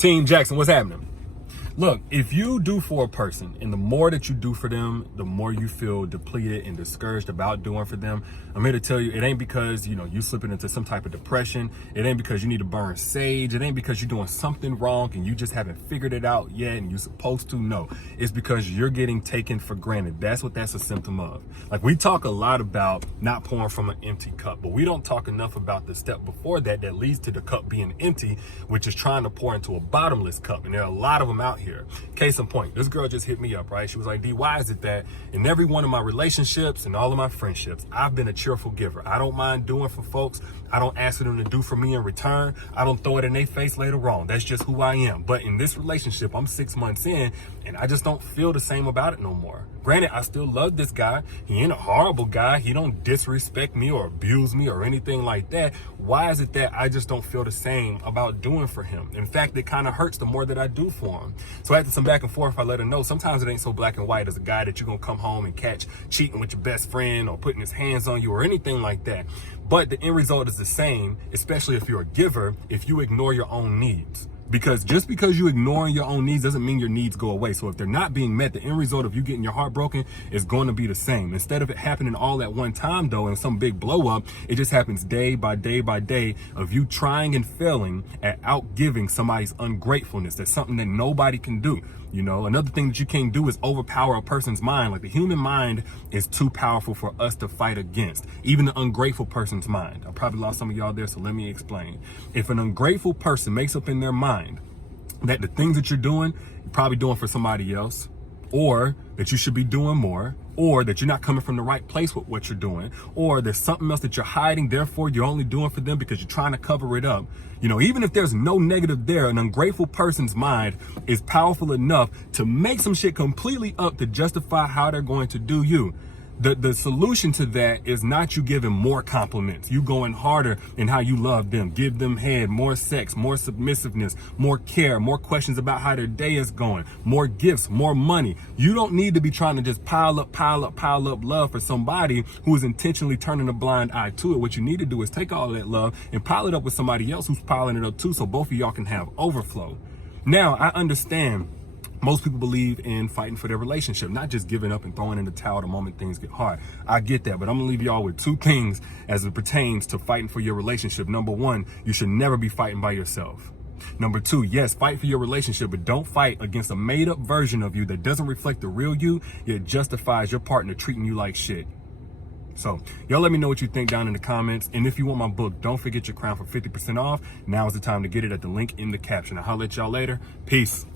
Team Jackson, what's happening? Look, if you do for a person and the more that you do for them, the more you feel depleted and discouraged about doing for them, I'm here to tell you it ain't because, you slipping into some type of depression. It ain't because you need to burn sage. It ain't because you're doing something wrong and you just haven't figured it out yet and you're supposed to. No, it's because you're getting taken for granted. That's what that's a symptom of. Like, we talk a lot about not pouring from an empty cup, but we don't talk enough about the step before that leads to the cup being empty, which is trying to pour into a bottomless cup. And there are a lot of them out here. Case in point, this girl just hit me up, right? She was like, D, why is it that in every one of my relationships and all of my friendships, I've been a cheerful giver. I don't mind doing for folks. I don't ask for them to do for me in return. I don't throw it in their face later on. That's just who I am. But in this relationship, I'm 6 months in and I just don't feel the same about it no more. Granted, I still love this guy. He ain't a horrible guy. He don't disrespect me or abuse me or anything like that. Why is it that I just don't feel the same about doing for him? In fact, it kind of hurts the more that I do for him. So after some back and forth, I let her know sometimes it ain't so black and white as a guy that you're going to come home and catch cheating with your best friend or putting his hands on you or anything like that. But the end result is the same, especially if you're a giver, if you ignore your own needs. Because just because you ignoring your own needs doesn't mean your needs go away. So if they're not being met, the end result of you getting your heart broken is going to be the same. Instead of it happening all at one time, though, and some big blow up, it just happens day by day by day of you trying and failing at outgiving somebody's ungratefulness. That's something that nobody can do. Another thing that you can't do is overpower a person's mind. Like, the human mind is too powerful for us to fight against. Even the ungrateful person's mind. I probably lost some of y'all there, so let me explain. If an ungrateful person makes up in their mind that the things that you're doing, you're probably doing for somebody else, or that you should be doing more, or that you're not coming from the right place with what you're doing, or there's something else that you're hiding, therefore you're only doing for them because you're trying to cover it up. Even if there's no negative there, an ungrateful person's mind is powerful enough to make some shit completely up to justify how they're going to do you. The solution to that is not you giving more compliments, you going harder in how you love them, give them head, more sex, more submissiveness, more care, more questions about how their day is going, more gifts, more money. You don't need to be trying to just pile up love for somebody who is intentionally turning a blind eye to it. What you need to do is take all of that love and pile it up with somebody else who's piling it up too, so both of y'all can have overflow. Now, I understand most people believe in fighting for their relationship, not just giving up and throwing in the towel the moment things get hard. I get that, but I'm gonna leave y'all with two things as it pertains to fighting for your relationship. Number one, you should never be fighting by yourself. Number two, yes, fight for your relationship, but don't fight against a made-up version of you that doesn't reflect the real you, yet justifies your partner treating you like shit. So, y'all let me know what you think down in the comments. And if you want my book, don't forget your crown for 50% off. Now is the time to get it at the link in the caption. I'll holler at y'all later. Peace.